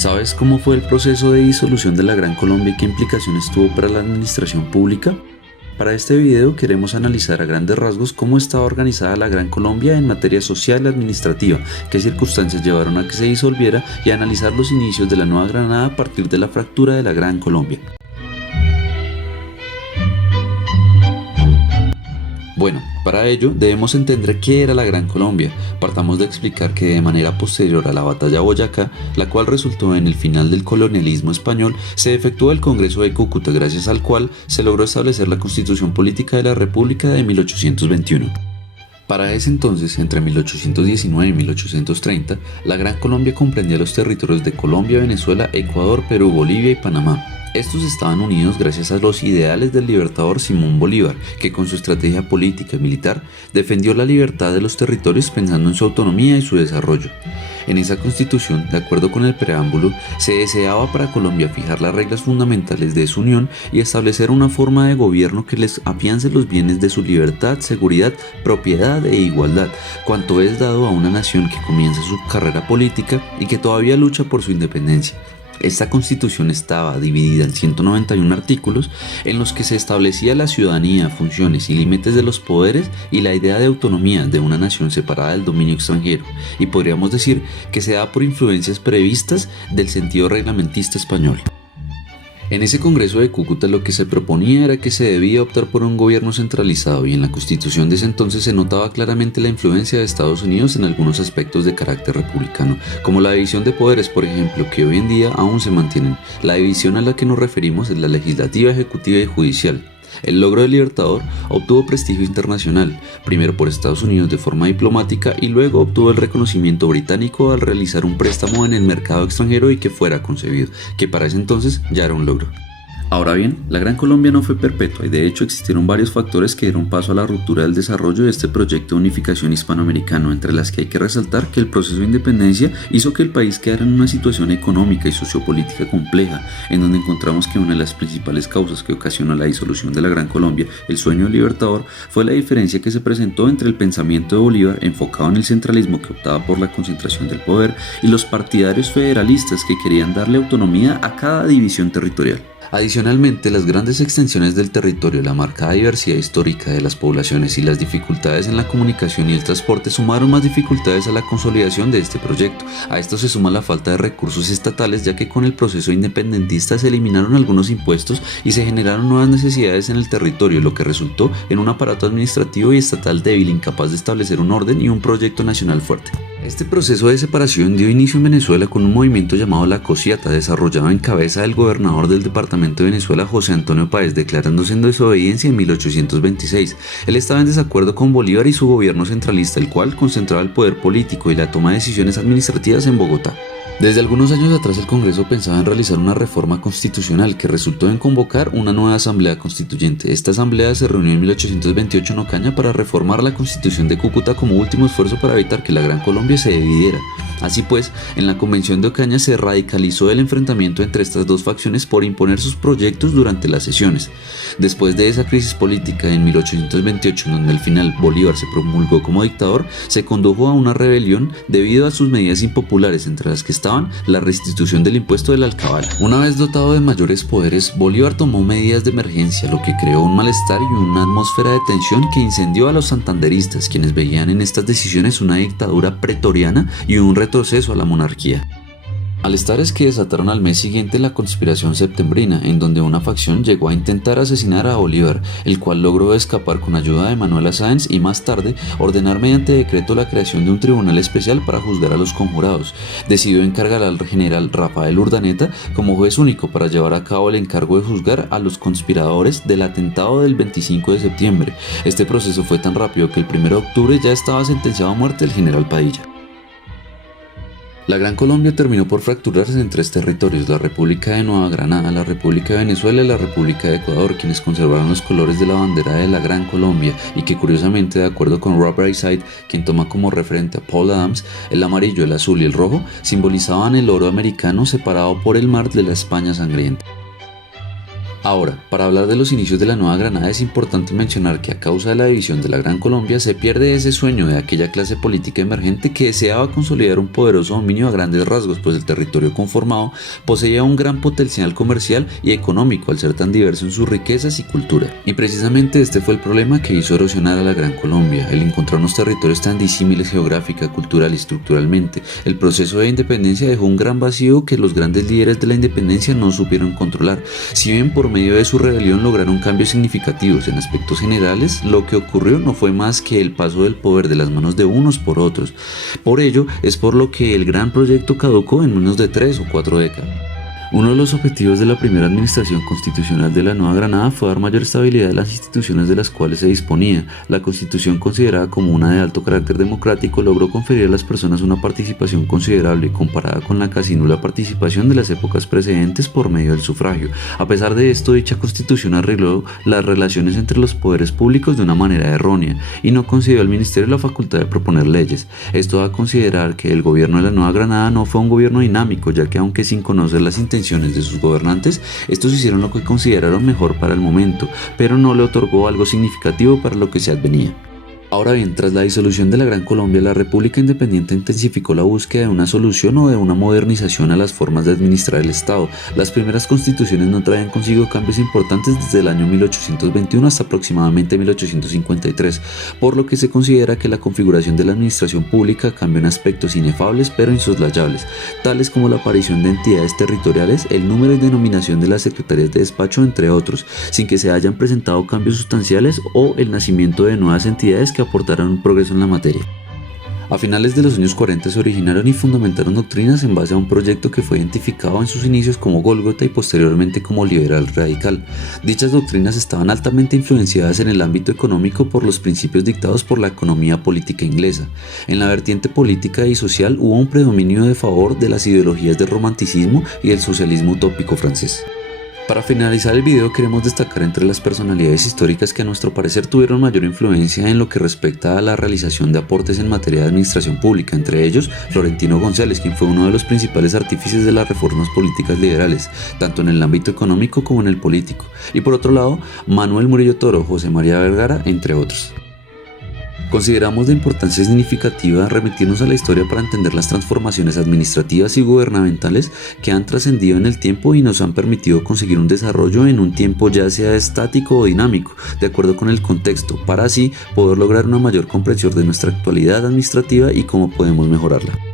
¿Sabes cómo fue el proceso de disolución de la Gran Colombia y qué implicaciones tuvo para la administración pública? Para este video queremos analizar a grandes rasgos cómo estaba organizada la Gran Colombia en materia social y administrativa, qué circunstancias llevaron a que se disolviera y analizar los inicios de la Nueva Granada a partir de la fractura de la Gran Colombia. Bueno, para ello debemos entender qué era la Gran Colombia. Partamos de explicar que de manera posterior a la batalla de Boyacá, la cual resultó en el final del colonialismo español, se efectuó el Congreso de Cúcuta, gracias al cual se logró establecer la Constitución Política de la República de 1821. Para ese entonces, entre 1819 y 1830, la Gran Colombia comprendía los territorios de Colombia, Venezuela, Ecuador, Perú, Bolivia y Panamá. Estos estaban unidos gracias a los ideales del libertador Simón Bolívar, que con su estrategia política y militar defendió la libertad de los territorios pensando en su autonomía y su desarrollo. En esa constitución, de acuerdo con el preámbulo, se deseaba para Colombia fijar las reglas fundamentales de su unión y establecer una forma de gobierno que les afiance los bienes de su libertad, seguridad, propiedad e igualdad, cuanto es dado a una nación que comienza su carrera política y que todavía lucha por su independencia. Esta constitución estaba dividida en 191 artículos en los que se establecía la ciudadanía, funciones y límites de los poderes y la idea de autonomía de una nación separada del dominio extranjero, y podríamos decir que se da por influencias previstas del sentido reglamentista español. En ese Congreso de Cúcuta lo que se proponía era que se debía optar por un gobierno centralizado, y en la Constitución de ese entonces se notaba claramente la influencia de Estados Unidos en algunos aspectos de carácter republicano, como la división de poderes, por ejemplo, que hoy en día aún se mantienen. La división a la que nos referimos es la legislativa, ejecutiva y judicial. El logro del Libertador obtuvo prestigio internacional, primero por Estados Unidos de forma diplomática y luego obtuvo el reconocimiento británico al realizar un préstamo en el mercado extranjero y que fuera concebido, que para ese entonces ya era un logro. Ahora bien, la Gran Colombia no fue perpetua y de hecho existieron varios factores que dieron paso a la ruptura del desarrollo de este proyecto de unificación hispanoamericano, entre las que hay que resaltar que el proceso de independencia hizo que el país quedara en una situación económica y sociopolítica compleja, en donde encontramos que una de las principales causas que ocasionó la disolución de la Gran Colombia, el sueño del Libertador, fue la diferencia que se presentó entre el pensamiento de Bolívar, enfocado en el centralismo que optaba por la concentración del poder, y los partidarios federalistas que querían darle autonomía a cada división territorial. Adicionalmente, las grandes extensiones del territorio, la marcada diversidad histórica de las poblaciones y las dificultades en la comunicación y el transporte sumaron más dificultades a la consolidación de este proyecto. A esto se suma la falta de recursos estatales, ya que con el proceso independentista se eliminaron algunos impuestos y se generaron nuevas necesidades en el territorio, lo que resultó en un aparato administrativo y estatal débil, incapaz de establecer un orden y un proyecto nacional fuerte. Este proceso de separación dio inicio en Venezuela con un movimiento llamado la Cociata, desarrollado en cabeza del gobernador del departamento de Venezuela, José Antonio Páez, declarándose en desobediencia en 1826. Él estaba en desacuerdo con Bolívar y su gobierno centralista, el cual concentraba el poder político y la toma de decisiones administrativas en Bogotá. Desde algunos años atrás el Congreso pensaba en realizar una reforma constitucional que resultó en convocar una nueva asamblea constituyente. Esta asamblea se reunió en 1828 en Ocaña para reformar la Constitución de Cúcuta como último esfuerzo para evitar que la Gran Colombia se dividiera. Así pues, en la Convención de Ocaña se radicalizó el enfrentamiento entre estas dos facciones por imponer sus proyectos durante las sesiones. Después de esa crisis política en 1828, en donde al final Bolívar se promulgó como dictador, se condujo a una rebelión debido a sus medidas impopulares, entre las que estaban la restitución del impuesto del alcabala. Una vez dotado de mayores poderes, Bolívar tomó medidas de emergencia, lo que creó un malestar y una atmósfera de tensión que incendió a los santanderistas, quienes veían en estas decisiones una dictadura pretoriana y un retroceso a la monarquía. Malestares que desataron al mes siguiente la conspiración septembrina, en donde una facción llegó a intentar asesinar a Bolívar, el cual logró escapar con ayuda de Manuela Sáenz y más tarde ordenar mediante decreto la creación de un tribunal especial para juzgar a los conjurados. Decidió encargar al general Rafael Urdaneta como juez único para llevar a cabo el encargo de juzgar a los conspiradores del atentado del 25 de septiembre. Este proceso fue tan rápido que el 1 de octubre ya estaba sentenciado a muerte el general Padilla. La Gran Colombia terminó por fracturarse en tres territorios: la República de Nueva Granada, la República de Venezuela y la República de Ecuador, quienes conservaron los colores de la bandera de la Gran Colombia, y que curiosamente, de acuerdo con Rob Brightside, quien toma como referente a Paul Adams, el amarillo, el azul y el rojo simbolizaban el oro americano separado por el mar de la España sangrienta. Ahora, para hablar de los inicios de la Nueva Granada es importante mencionar que a causa de la división de la Gran Colombia se pierde ese sueño de aquella clase política emergente que deseaba consolidar un poderoso dominio a grandes rasgos, pues el territorio conformado poseía un gran potencial comercial y económico al ser tan diverso en sus riquezas y cultura. Y precisamente este fue el problema que hizo erosionar a la Gran Colombia, el encontrar unos territorios tan disímiles geográfica, cultural y estructuralmente. El proceso de independencia dejó un gran vacío que los grandes líderes de la independencia no supieron controlar. Si bien por medio de su rebelión lograron cambios significativos en aspectos generales, lo que ocurrió no fue más que el paso del poder de las manos de unos por otros. Por ello, es por lo que el gran proyecto caducó en menos de 3 o 4 décadas. Uno de los objetivos de la primera administración constitucional de la Nueva Granada fue dar mayor estabilidad a las instituciones de las cuales se disponía. La Constitución, considerada como una de alto carácter democrático, logró conferir a las personas una participación considerable comparada con la casi nula participación de las épocas precedentes por medio del sufragio. A pesar de esto, dicha Constitución arregló las relaciones entre los poderes públicos de una manera errónea y no concedió al Ministerio la facultad de proponer leyes. Esto da a considerar que el gobierno de la Nueva Granada no fue un gobierno dinámico, ya que aunque sin conocer las intenciones de sus gobernantes, estos hicieron lo que consideraron mejor para el momento, pero no le otorgó algo significativo para lo que se advenía. Ahora bien, tras la disolución de la Gran Colombia, la República Independiente intensificó la búsqueda de una solución o de una modernización a las formas de administrar el Estado. Las primeras constituciones no traían consigo cambios importantes desde el año 1821 hasta aproximadamente 1853, por lo que se considera que la configuración de la administración pública cambió en aspectos inefables pero insoslayables, tales como la aparición de entidades territoriales, el número y denominación de las secretarías de despacho, entre otros, sin que se hayan presentado cambios sustanciales o el nacimiento de nuevas entidades que aportaron un progreso en la materia. A finales de los años 40 se originaron y fundamentaron doctrinas en base a un proyecto que fue identificado en sus inicios como Gólgota y posteriormente como liberal radical. Dichas doctrinas estaban altamente influenciadas en el ámbito económico por los principios dictados por la economía política inglesa. En la vertiente política y social hubo un predominio de favor de las ideologías del romanticismo y del socialismo utópico francés. Para finalizar el video queremos destacar entre las personalidades históricas que a nuestro parecer tuvieron mayor influencia en lo que respecta a la realización de aportes en materia de administración pública, entre ellos Florentino González, quien fue uno de los principales artífices de las reformas políticas liberales, tanto en el ámbito económico como en el político, y por otro lado Manuel Murillo Toro, José María Vergara, entre otros. Consideramos de importancia significativa remitirnos a la historia para entender las transformaciones administrativas y gubernamentales que han trascendido en el tiempo y nos han permitido conseguir un desarrollo en un tiempo ya sea estático o dinámico, de acuerdo con el contexto, para así poder lograr una mayor comprensión de nuestra actualidad administrativa y cómo podemos mejorarla.